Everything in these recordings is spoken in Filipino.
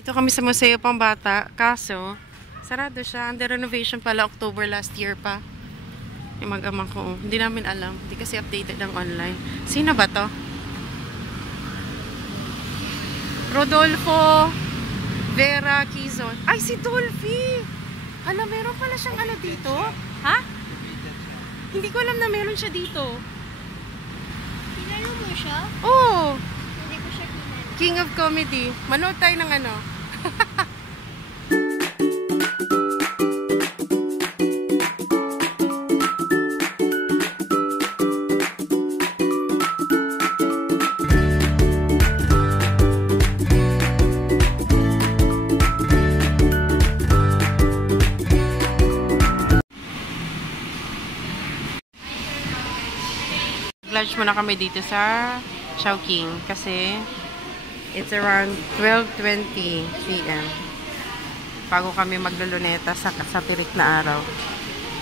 Dito kami sa Museo Pambata, kaso sarado siya. Under renovation pala, October last year pa. Yung mag-ama ko. Hindi namin alam. Hindi kasi updated ng online. Sino ba to? Rodolfo Vera Quizon. Ay, si Dolphy! Alam, meron pala siyang ano dito? Ha? Hindi ko alam na meron siya dito. Pinalo mo siya? Oo! Hindi ko siya pinalo. King of Comedy. Manood tayo ng ano. Lunch muna kami dito sa Chowking kasi it's around 12:20 PM. Bago kami magluluneta sa tirik na araw.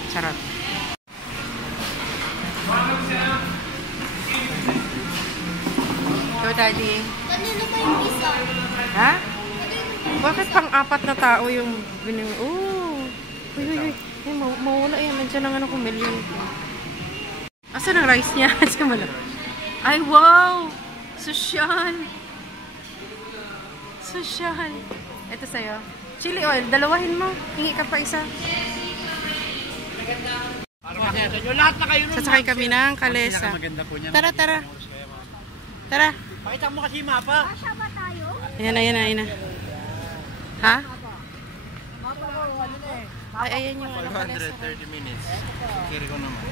Charot. Go, Daddy. Kanino ba yung isa? Ha? Bakit pang-apat na tao yung bining... Oh! Uy, uy, uy. Ay, mawala yan. Nandiyan lang ano kung million ko. Asan ang rice niya? Ay, wow! Sosyal! Sosyal! Ito sa'yo. Chili oil. Dalawahin mo. Hingi ka pa isa. Sasakay kami ng Kalesa. Tara, tara. Tara. Pakita mo kasi yung mapa. Kasya ba tayo? Ayan na, ayan na, ayan na. Ha? Ay, ayan yung ano, Kalesa. 530 minutes. Kiri ko naman.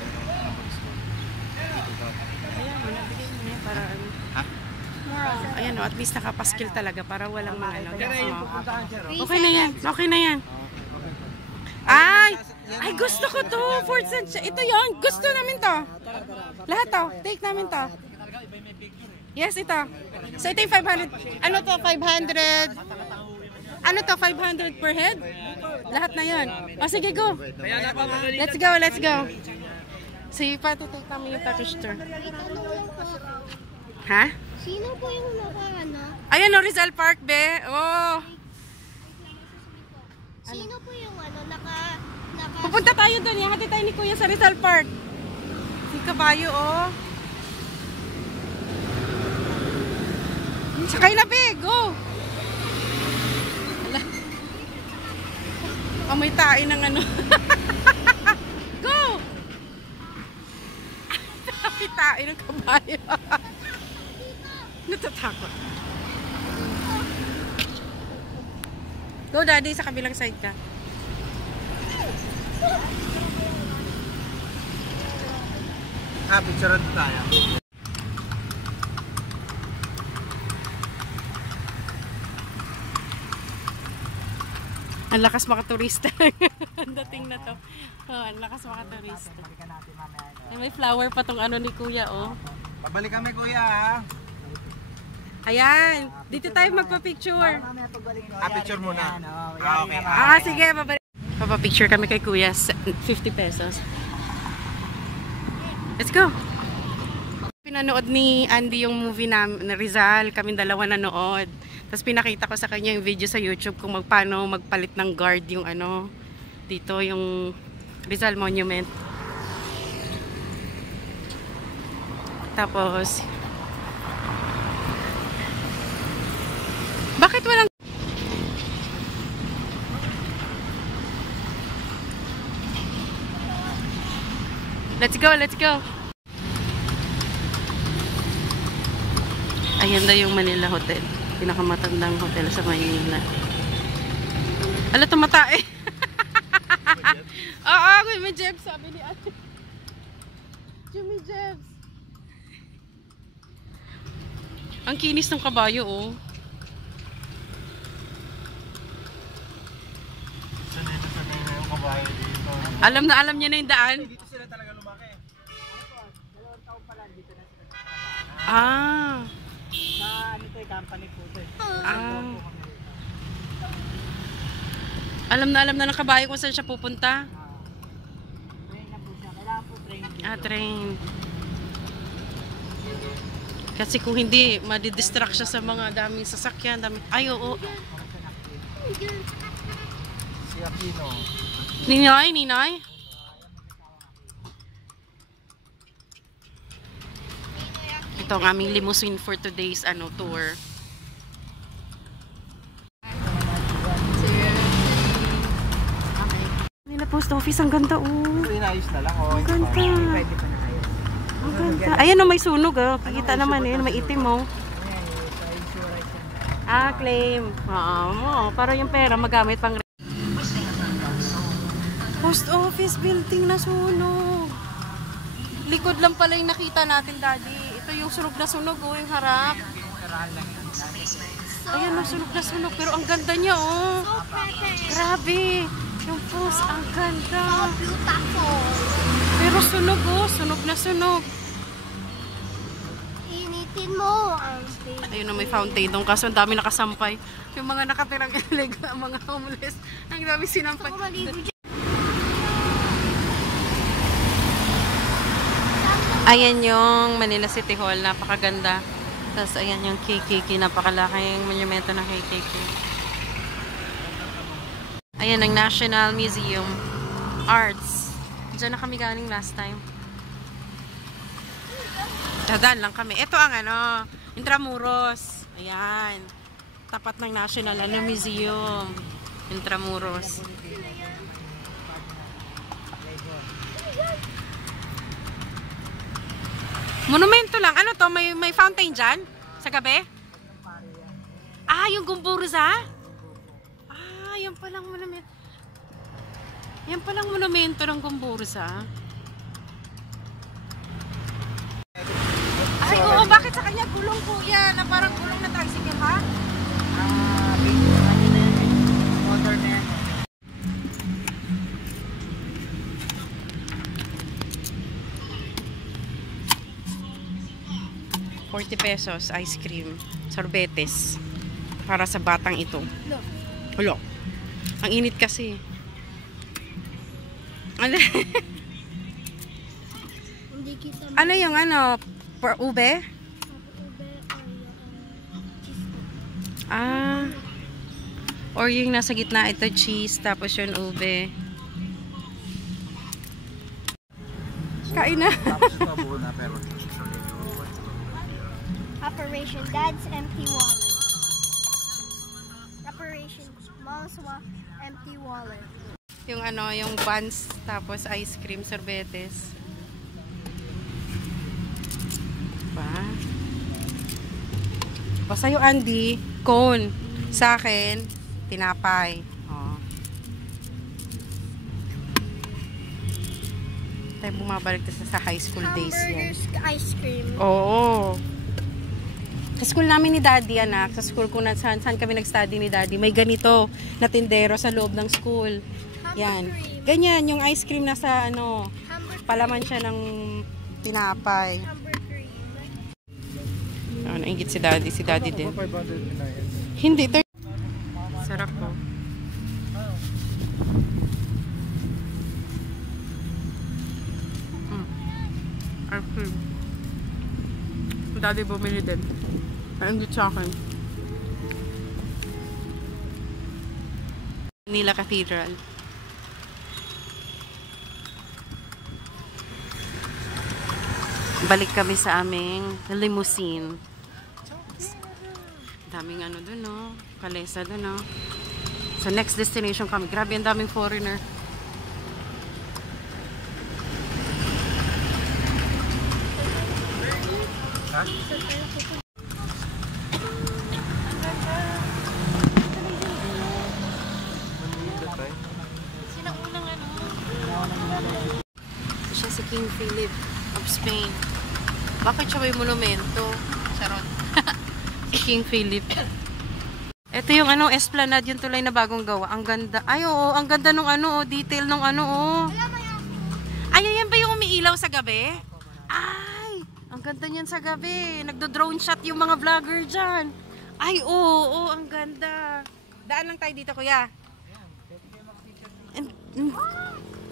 Ayan, nabigay mo niya para ano. Ha? Ayan o, at least nakapaskil talaga para walang mga ano. Okay Okay na yan. Okay na yan. Ay! Ay, gusto ko to. Fort Sanchez. Ito yon. Gusto namin to. Lahat to. Take namin to. Yes, ito. So, ito yung 500. Ano to? 500. Ano to? 500 per head? Lahat na yan. O, sige, go. Let's go, let's go. Sige pa, tutake namin yung Turkish tour. Ha? Sino po yung ano? Ayan o, Rizal Park, be. Oh. Sino po yung ano, naka... Pupunta tayo doon. Hati tayo ni Kuya sa Rizal Park. Si Kabayo, oh. Sakay na, be. Go. Ala. Amoy tayo ng ano. Go. Amoy tayo ng kabayo. Natatakot. Go, Daddy. Sa kabilang side ka. Picture tayo. Ang lakas makaturista. Ang dating na to. Oh, ang lakas makaturista. May flower pa tong ano ni Kuya, oh. Pabalik kami, kuya, ha? Ayan. Dito tayo magpa-picture. Picture muna. Okay. Sige. Papapicture kami kay Kuya. 50 pesos. Let's go. Pinanood ni Andy yung movie na Rizal. Kaming dalawa nanood. Tapos pinakita ko sa kanya yung video sa YouTube kung paano magpalit ng guard yung ano. Dito yung Rizal Monument. Tapos bakit walang Let's go, let's go. Ayan na yung Manila Hotel. Pinakamatandang hotel sa Maynila. Ala, tumatae. Oo, Jimmy Jebs, sabi ni Ate. Jimmy Jebs. Ang kinis ng kabayo, oh. Sanay na yung kabayo dito. Alam na alam niya na yung daan. Dito sila talaga lumaki. 2 taon pa lang dito na sila. Ah. Sa ano to, company po to. Ah. Alam na ng kabayo kung saan siya pupunta. Train na po siya. Kailangan po train dito. Train. Kasi kung hindi, madidistract siya sa mga daming sasakyan. Ay, oo. Si Aquino. Ninoy, Ninoy. Ito ang aming limousine for today's tour. Nila post office, ang ganda Ito inayos na lang. Oh. Ang ganda. Pwede pa na ayos. Ang ganda. Ayan may sunog Kikita naman may itim Ayan, sa insurance yan. claim. Para yung pera magamit pang post office building na sunog. Likod lang pala yung nakita natin, Daddy. Ito yung sunog na sunog, yung harap. Ayan, sunog na sunog. Pero ang ganda niya, So pretty. Grabe. Yung post, ang ganda. So beautiful. Pero sunog, sunog na sunog. Initin mo ang baby. Ayun na, may fountain doon. Kaso ang dami nakasampay. Yung mga nakatirang ilig, mga homeless. Ang dami sinampay. Ako maligo dyan. Ayan yung Manila City Hall, napakaganda. Tapos ayan yung KKK, napakalaking monumento ng KKK. Ayan ang National Museum Arts. Diyan na kami galing last time. Dadaan lang kami. Ito ang Intramuros. Ayan. Tapat ng National Museum. Intramuros. Monumento lang. Ano to? May fountain dyan? Sa gabi? Yung Gumburza? Yan palang monumento. Yan palang monumento ng Gumburza. Oo. Bakit sa kanya gulong, kuya? Na parang gulong na tricycle, ha? Motor na yan. 40 pesos, ice cream, sorbetes. Para sa batang ito. Hulo. Ang init kasi. Hindi kita Ano yung ube? Or yung nasa gitna ito, cheese, tapos yung ube. Kain na. Tapos nabuo na pero. Operation Dad's Empty Wallet. Operation Mom's Empty Wallet. Yung yung buns, tapos ice cream, sorbetes. Diba? Basta yung Andy, cone. Sa akin, tinapay. Tayo bumabalik sa high school days yan. Hamburgers, ice cream. Oo. Sa school namin ni Daddy, anak. Sa school ko na saan kami nag-study ni Daddy. May ganito na tindero sa loob ng school. Yan. Ganyan, yung ice cream na sa palaman siya ng tinapay. Nainggit si Daddy. Si Daddy din. 500 na yan. Hindi. Sarap po. Ice cream. Daddy bumili din. Nainggit sa akin. Manila Cathedral. Balik kami sa aming limousine. Daming dun, no? Kalesa dun, no? So, next destination kami. Grabe, ang daming foreigner. Ha? Siya si King Philip of Spain. Bakit siya may monumento? Charot. Si King Philip. Ito yung Esplanade, yung tulay na bagong gawa. Ang ganda. Ay, oo, ang ganda nung detail nung Ay, yan ba yung umiilaw sa gabi? Ay, ang ganda niyan sa gabi. Nagdo-drone shot yung mga vlogger dyan. Ay, oo, ang ganda. Daan lang tayo dito, kuya.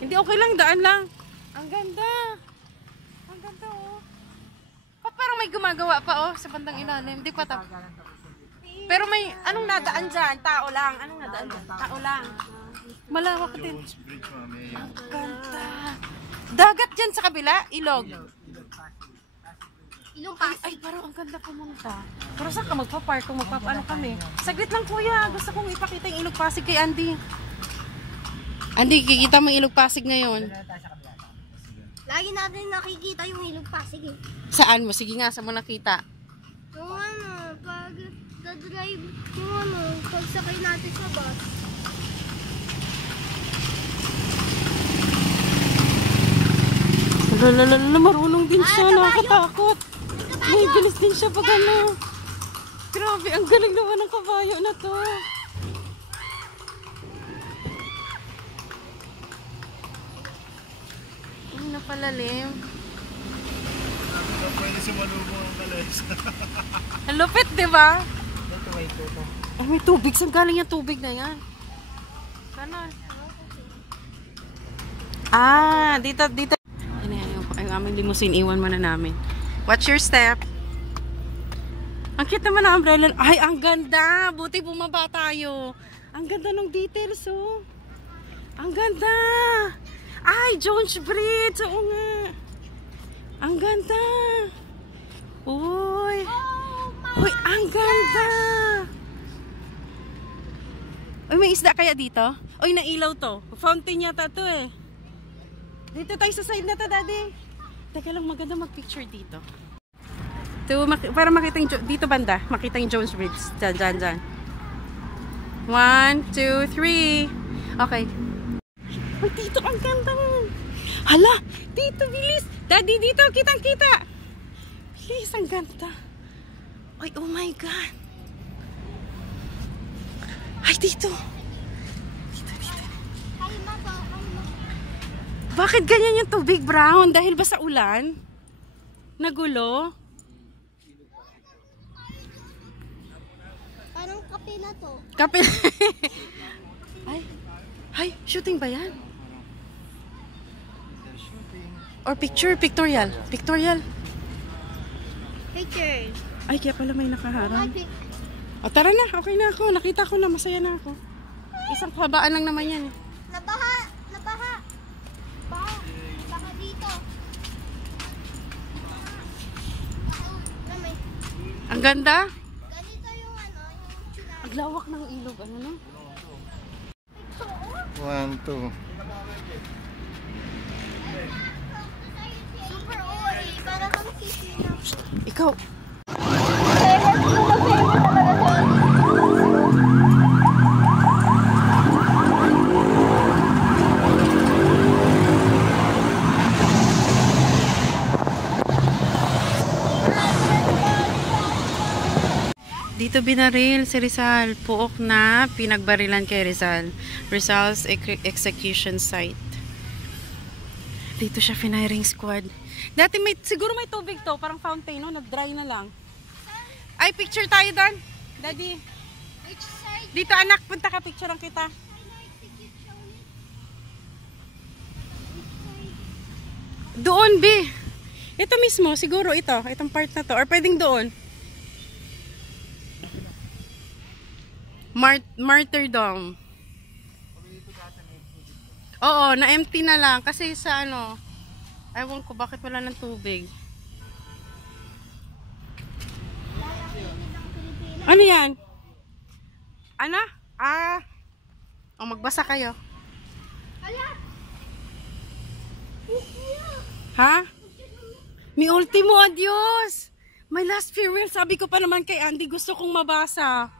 Hindi, okay lang, daan lang. Ang ganda. Ang ganda, oh. Ba't parang may gumagawa pa, sa bandang ilalim? Di pa tapos. Pero may, anong nadaan dyan? Tao lang. Anong nadaan dyan? Tao lang. Malawak din. Jones Bridge, mami. Ayan. Ganda. Dagat dyan sa kabila? Ilog. Ilong Pasig. Ay, parang ang ganda pumunta. Pero saan ka magpa-park kung magpapaano kami? Saglit lang kuya. Gusto kong ipakita yung Ilog Pasig kay Andy. Andy, kikita mo yung Ilog Pasig ngayon. Lagi natin nakikita yung Ilog Pasig eh. Saan mo? Sige nga, saan mo nakita? Yung ano, pag dadrive, yung ano, pagsakay natin sa bus. Lalalala, marunong din siya. kabayo! Nakakatakot. May bilis din siya pag ano. Grabe, ang galing naman ng kabayo na to. Ay, napalalim. Pwede si Malubo ang kalis. Ang lupit, di ba? Ito, may ito. Ay, may tubig. Saan galing yung tubig na yan? Ganon. Ah, dito. Ay, aming limousine. Iwan mo na namin. Watch your step. Ang cute naman ang umbrella. Ay, ang ganda. Buti bumaba tayo. Ang ganda ng details, oh. Ang ganda. Ay, Jones Bridge. Oo nga. Ang ganda. Uy. Uy, ang ganda. Uy, may isda kaya dito? Uy, nailaw to. Fountain yata to eh. Dito tayo sa side na to, Daddy. Teka lang, maganda mag-picture dito. Para makita yung, dito banda, makita yung Jones Bridge. Diyan. 1, 2, 3. Okay. Uy, dito ang ganda. Hala, dito, bilis. Daddy, dito, kitang-kita. Bilis, ang ganda. Ay, oh my God. Ay, dito. Bakit ganyan yung tubig brown? Dahil ba sa ulan? Nagulo? Parang kape na to. Kape. Ay, shooting ba yan? Or pictorial? Pictorial. Pictures. Ay, kaya pala may nakaharang. O, tara na. Okay na ako. Nakita ko na. Masaya na ako. Isang kabaan lang naman yan. Nabaha. Baka dito. Ang ganda. Ganito yung ano, yung tsunami. Ang lawak ng ilog. Ano no? 1, 2. Super OA. Para kang sisina. Ikaw. Dito binaril si Rizal. Puok na pinagbarilan kay Rizal. Rizal's execution site. Dito siya firing squad. Dati siguro may tubig to. Parang fountain, no? Nag-dry na lang. Ay, picture tayo doon. Daddy. Which side? Dito anak, punta ka. Picturean kita. Doon, B. Ito mismo, siguro ito. Itong part na to. Or pwedeng doon. Martyrdom. Oo, na-empty na lang. Kasi sa ano, ewan ko bakit wala ng tubig. Ano yan? Ano? O magbasa kayo. Ha? Mi ultimo adios. My last farewell. Sabi ko pa naman kay Andy, gusto kong mabasa.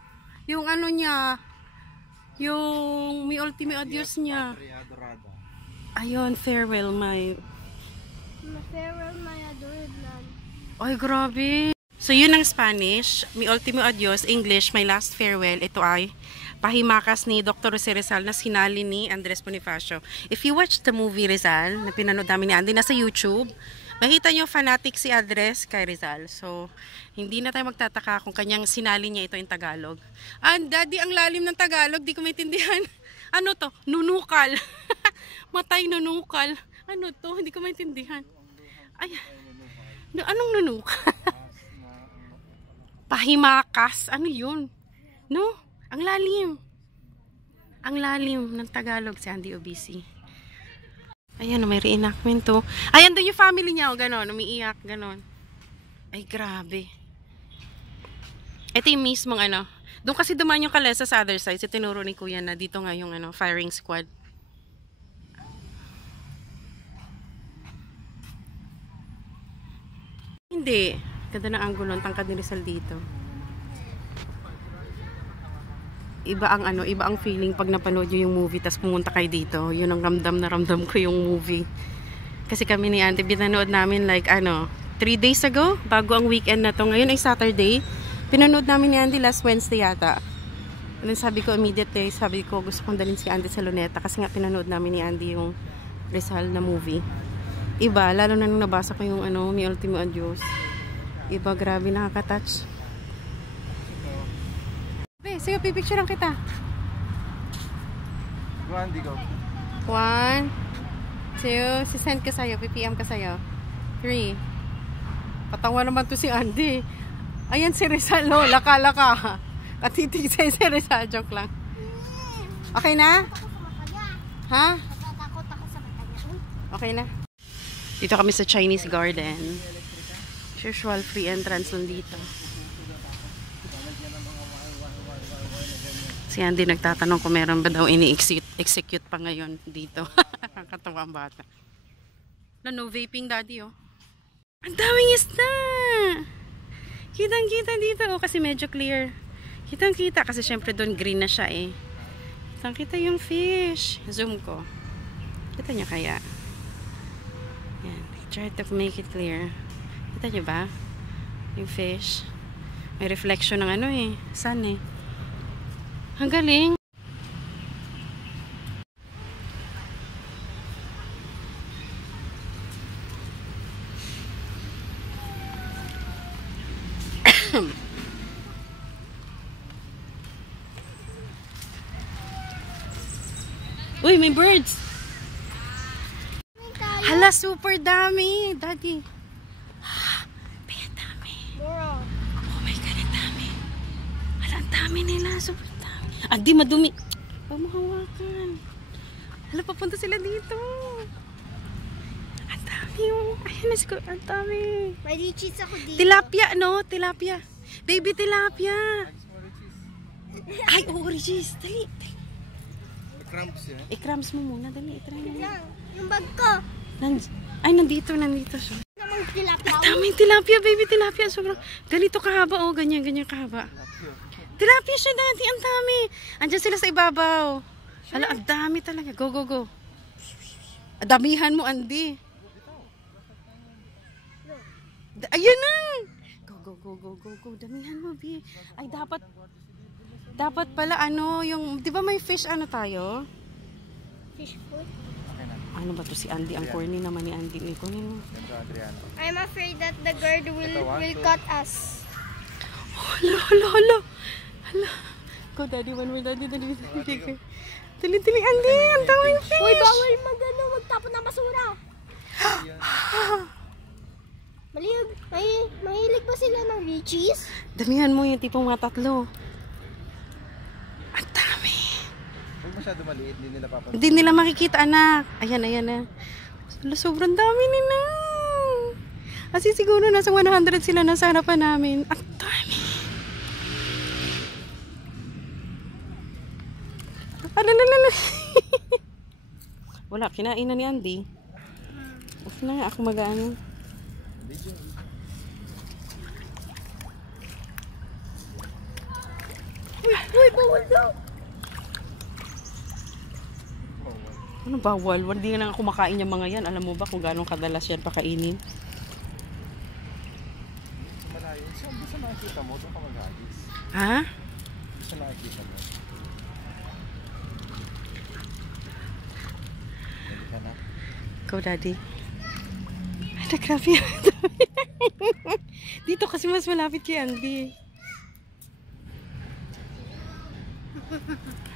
Yung ano niya, yung mi ultimo adios niya. Ayun, farewell my adored land. Ay, grabe. So, yun ang Spanish. Mi ultimo adios. English, my last farewell. Ito ay pahimakas ni Dr. Jose Rizal na sinali ni Andres Bonifacio. If you watch the movie Rizal, na pinanood namin ni Andy, nasa YouTube, makita nyo fanatic si Andres kay Rizal. So, hindi na tayo magtataka kung kanyang sinali niya ito in Tagalog. Daddy, ang lalim ng Tagalog. Di ko maintindihan. Ano to? Nunukal. Matay nunukal. Ano to? Hindi ko maintindihan. Ay, anong nunukal? Pahimakas. Ano yun? No? Ang lalim. Ang lalim ng Tagalog si Andy Obisi. Ayan, may reenactment to. Ayan doon yung family niya, o ganon, umiiyak, ganon. Ay, grabe. Ito yung mismong ano. Doon kasi dumaan yung kalesa sa other side. So, tinuro ni Kuya na dito nga yung ano, firing squad. Hindi. Ganda ng angulo, tangkad ni Rizal dito. Iba ang ano, iba ang feeling pag napanood nyo yung movie tapos pumunta kayo dito. Yun ang ramdam na ramdam ko yung movie. Kasi kami ni Auntie, pinanood namin like ano, 3 days ago, bago ang weekend na to. Ngayon ay Saturday. Pinanood namin ni Auntie last Wednesday yata. And then sabi ko immediately, sabi ko gusto kong dalhin si Auntie sa Luneta kasi nga pinanood namin ni Auntie yung Rizal na movie. Iba, lalo na nung nabasa ko yung ano, Mi Ultimo Adios. Iba, grabe, nakaka-touch. Be, sige, pipicturean kita. Go, Andy, go. 1, 2, sisend ka sa'yo, PPM ka sa'yo. 3. Patawa naman to si Andy. Ayan si Rizal, no? Laka-laka. Katitig sa'yo si Rizal, joke lang. Okay na? Ha? Natatakot ako sa mata niya. Okay na. Dito kami sa Chinese Garden. Usual free entrance lang dito. Si Andy nagtatanong kung meron ba daw ini-execute pa ngayon dito. Nakakatawa ang bata. No vaping daddy oh. Ang daming isda! Kitang-kita dito oh kasi medyo clear. Kitang-kita kasi syempre doon green na siya eh. Kitang-kita yung fish. Zoom ko. Kita niya kaya? Yan. Try to make it clear. Kita niyo ba? Yung fish. May reflection ng ano eh. Sun eh. Ang galing. Uy, may birds. Hala, super dami. Daddy. Ang dami. Oh my God, ang dami. Hala, ang dami nila. Super dami. Adi, madumi. Huwag mo hawakan. Hala, papunta sila dito. Ang dami yung... Ayun, let's go. Ang dami. May lichis ako dito. Tilapia, no? Tilapia. Baby tilapia. Ay, oh, Regis. Dali, dali. Cramps yan. I-cramps mo muna. Dali, itry mo. Yung bag ko. Ay, nandito siya. Namang tilapia. Ang daming tilapia, baby tilapia. Sobrang, ganito kahaba, oh. Ganyan kahaba. Tilapia siya dati, ang dami. Andiyan sila sa ibabaw. Hala, ang dami talaga. Go, go, go. Damihan mo, Andy. Ayun na. Go, go, go, go, go. Damihan mo, B. Ay, dapat pala, ano, yung, di ba may fish, ano tayo? Fish food. Ano ba to si Andy? Ang corny naman ni Andy. Kunin mo. I'm afraid that the guard will cut us. Hala, hala, hala. Hala. Go, daddy, one more, daddy. Dali, Andy. Ang daming fish. Uy, bawal magtapon ng basura. Mahilig ba sila ng lichis? Damihan mo yung tipong mga 3. Ang dami. Huwag masyado maliit, hindi nila papansin. Hindi nila makikita, anak. Ayan na. Sobrang dami nila. Kasi siguro nasa 100 sila nasa harapan namin. Ang dami. Alalala. Wala, kinain na ni Andy. Off na nga, ako mag-ano. Uy, bawal daw. Ano bawal? Hindi na nga kumakain yung mga yan. Alam mo ba kung gano'ng kadalas yan pakainin? Malayo. Saan nakikita mo? Doon ka mag-agis. Ha? Saan nakikita mo? Hindi ka na. Go, daddy. Ay, grabe yan. Dito kasi mas malapit kay Andy.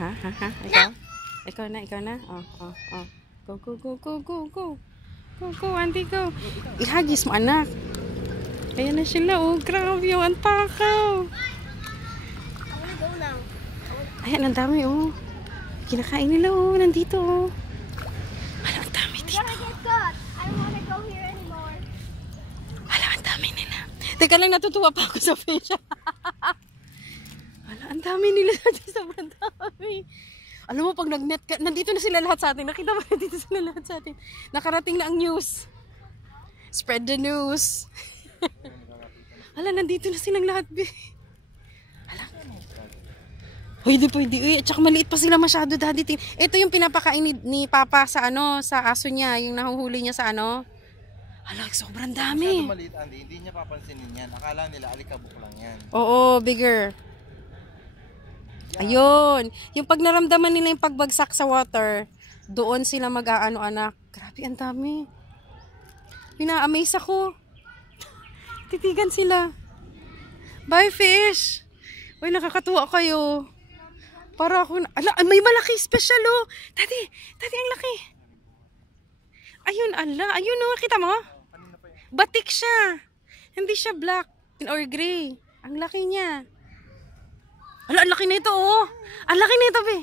Ha? Ikaw na. Oh. Go, Andy, go. Ihagis mo, anak. Ayan na sila, oh. Grabe yung antakaw. lang. Ayan, ang dami, oh. Kinakain nila, oh. Nandito, oh. Hala, ang dami We dito. gotta get cut. I don't wanna go here anymore. Hala, ang dami nila. Teka lang, natutuwa pa ako sa fish. Hala, ang dami nila. Sobrang dami. Alam mo, pag nag-net ka, nandito na sila lahat sa atin. Nakita mo, nandito sila lahat sa atin. Nakarating na ang news. Spread the news. Hala, nandito na silang lahat, be. Hala. Pwede. Uy, at saka maliit pa sila masyado, daddy. Ito yung pinapakain ni Papa sa sa aso niya. Yung nahuhuli niya sa Hala, sobrang dami. Masyado maliit, Andy. Hindi niya papansinin yan. Akala nila alikabok lang yan. Oo, bigger. Ayun. Yung pag naramdaman nila yung pagbagsak sa water, doon sila mag-aano, anak. Grabe, ang dami. Pina-amaze ako. Titigan sila. Bye, fish. Uy, nakakatuwa kayo. Para ako, ala, may malaki special, oh. Daddy, ang laki. Ayun, ala. Ayun, oh, kita mo? Batik siya. Hindi siya black or gray. Ang laki niya. Ala, ang laki na ito, oh. Ang laki na ito, be.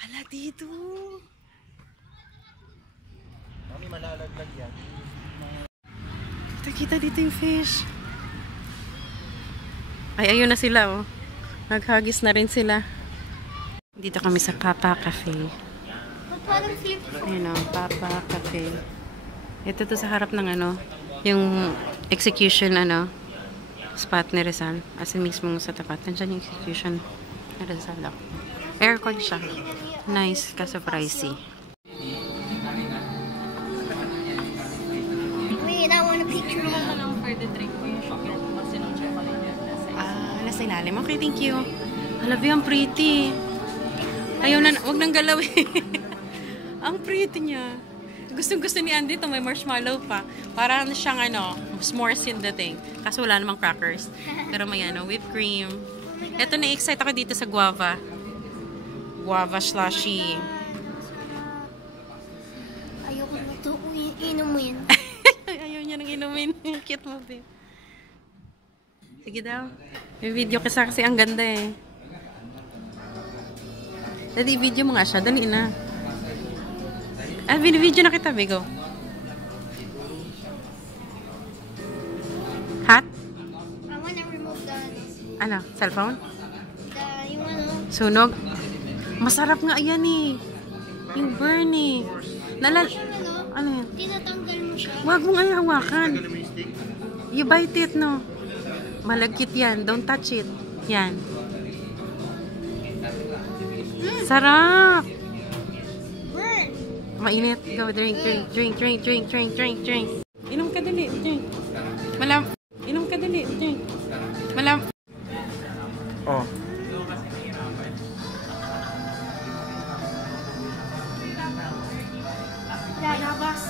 Ala, dito. Mami, malalaglag yan. Kita dito yung fish. Ay, ayun na sila, oh. Naghagis na rin sila. Dito kami sa Papa Cafe. Ayun, oh, Papa Cafe. Ito to sa harap ng yung execution, spot ni Rizal. As in mismo sa tapat. Nandiyan yung execution ni Rizal. Aircon siya. Nice, kaso pricey. Wait, I want a picture of Nasa ilalim. Okay, thank you. Halabi, ang pretty. Ayaw na, wag nang galawin. Ang pretty niya. Gustong-gusto ni Andy ito, may marshmallow pa. Para siyang s'mores in the thing. Kaso wala namang crackers. Pero may whipped cream. Ito, na-excite ako dito sa guava. Guava slushy. Ayoko na ito. Inumin. Ayaw niya nang inumin. Cute mo, babe. Sige daw. May video kasi ang ganda eh. Dali, video mo nga siya. Dali na. Video na kita, Bigo. Hat? I wanna remove the... Cellphone? Yung Sunog? Masarap nga yan eh. Yung burn eh. Ano yan? tinatanggal mo siya. Huwag mong hawakan. You bite it, no? Malagkit yan. Don't touch it. Yan. Sarap! Burn! Mainit. Go, drink. Inom ka dali, drink. Inom ka dali, drink. Oh. Labas.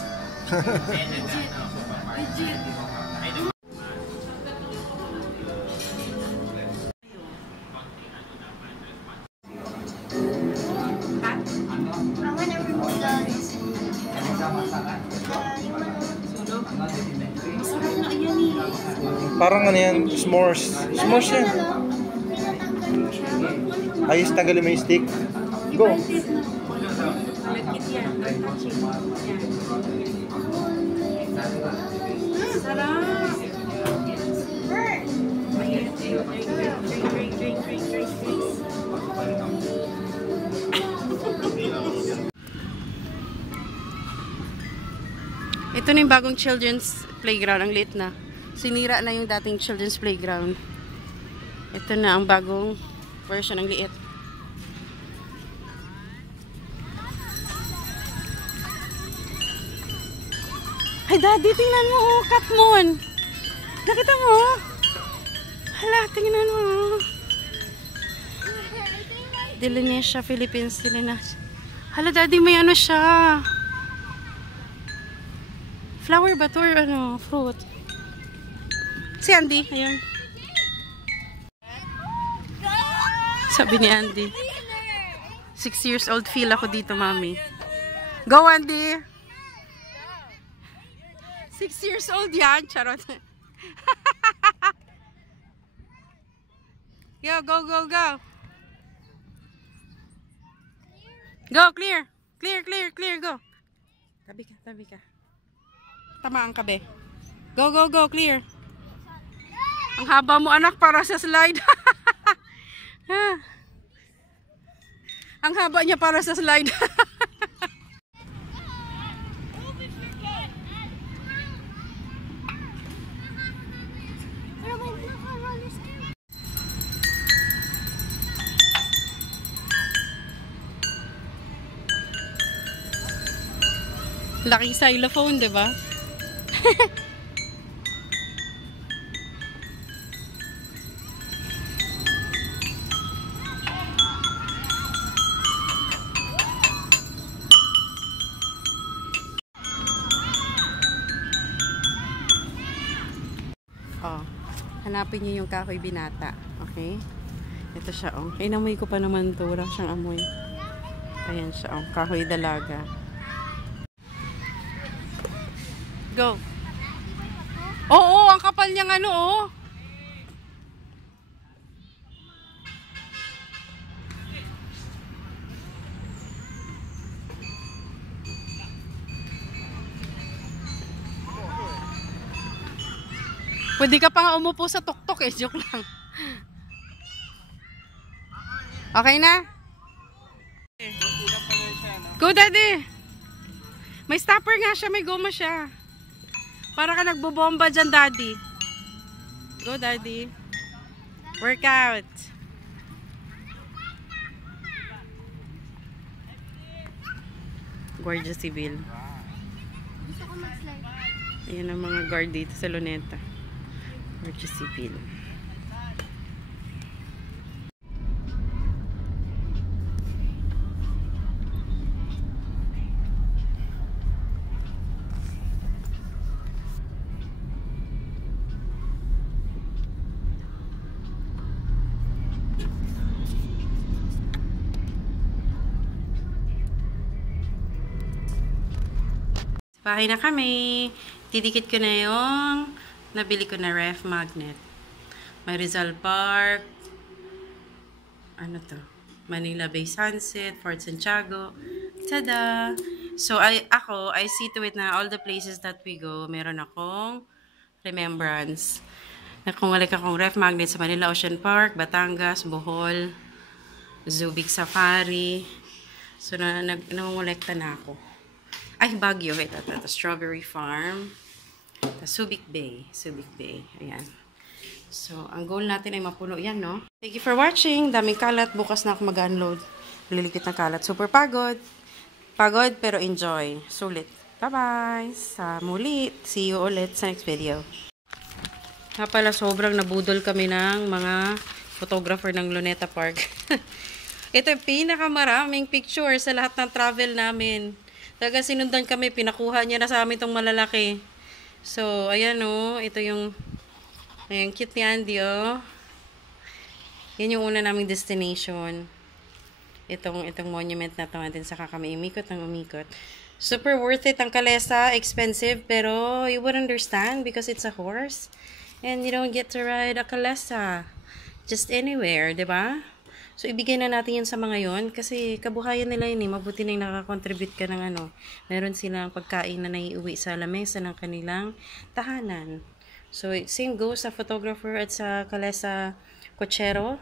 Legit. I wanna remove the... Masarap na yan eh. Parang yan, s'mores. S'mores yan. Tinatanggal mo siya. Ayos, tanggalin mo yung stick. Go. Malagkit yan. Don't touch it. Yan. Sarap. Burn! Mainit. Drink. Ito na yung bagong children's playground. Ang liit na. Sinira na yung dating children's playground. Ito na ang bagong version. Ang liit. Ay, daddy, tingnan mo. Oh, Catmon. Nakita mo? Hala, tingnan mo. Delinesia, Philippines. Hala, daddy, may siya. Flower ba to or fruit? Si Andy, ayun. Sabi ni Andy. 6 years old feel ako dito, mami. Go, Andy! 6 years old yan, charot. Yo, go, go, go. Go, clear. Clear, clear, clear, go. Tabi ka, tabi ka. Tamaan ka, be. Go, go, go, clear. Ang haba mo, anak, para sa slide. Ang haba niya para sa slide. Laking xylophone, di ba? Oh, hanapin niyo yung kahoy binata. Okay? Ito siya, oh. Inamoy ko pa naman to. Wala siyang amoy. Ayan siya, oh. Kahoy dalaga. Go. Oo, ang kapal niyang ano, oh. Pwede ka pa nga umupo sa tuktok eh. Joke lang. Okay na? Go, daddy. May stopper nga siya. May goma siya. Para ka nagbobomba dyan, daddy. Go, daddy. Workout. Guardia Civil. Gusto ko mag-slide. Ayan ang mga guard dito sa Luneta. Guardia Civil. Bahay na kami. Didikit ko na yung nabili ko na ref magnet. May Rizal Park. Ano to? Manila Bay Sunset, Fort Santiago. Tada! So, I see to it na all the places that we go, meron akong remembrance. Nakungalik akong ref magnet sa Manila Ocean Park, Batangas, Bohol, Zubik Safari. So, nangungulekta na ako. Ay, Baguio. Ito. Strawberry Farm. Subic Bay. Subic Bay. Ayan. So, ang goal natin ay mapuno yan, no? Thank you for watching. Daming kalat. Bukas na ako mag-unload. Lilikit ng kalat. Super pagod. Pagod, pero enjoy. Sulit. Bye-bye. Sa muli. See you ulit sa next video. Nga pala, sobrang nabudol kami ng mga photographer ng Luneta Park. Ito yung pinakamaraming picture sa lahat ng travel namin. Talaga sinundan kami, pinakuha niya na sa amin itong malalaki. So, ayan o, ito yung, ayan, cute ni Andy o. Yan yung una naming destination. Itong monument na ito natin, saka kami umikot ng umikot. Super worth it ang Calesa, expensive, pero you would understand because it's a horse. And you don't get to ride a Calesa just anywhere, diba? So, ibigay na natin yan sa mga yon kasi kabuhayan nila yun eh. Mabuti na yung nakakontribute ka ng ano. Meron silang pagkain na naiuwi sa lamesa ng kanilang tahanan. So, same goes sa photographer at sa Calesa Cochero.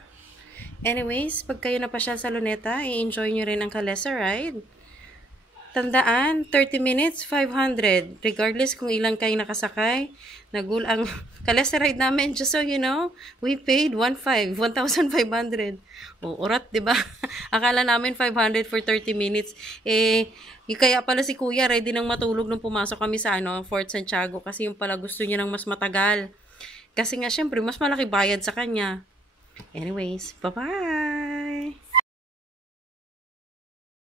Anyways, pag kayo napasyal sa Luneta, i-enjoy nyo rin ang Calesa ride. Tandaan, 30 minutes, 500. Regardless kung ilang kayo nakasakay, ang Calesa ride namin, just so you know, we paid 1,500. O, urat, diba? Akala namin 500 for 30 minutes. Kaya pala si Kuya, ready nang matulog nung pumasok kami sa Fort Santiago kasi yung pala gusto niya ng mas matagal. Kasi nga, syempre, mas malaki bayad sa kanya. Anyways, bye-bye!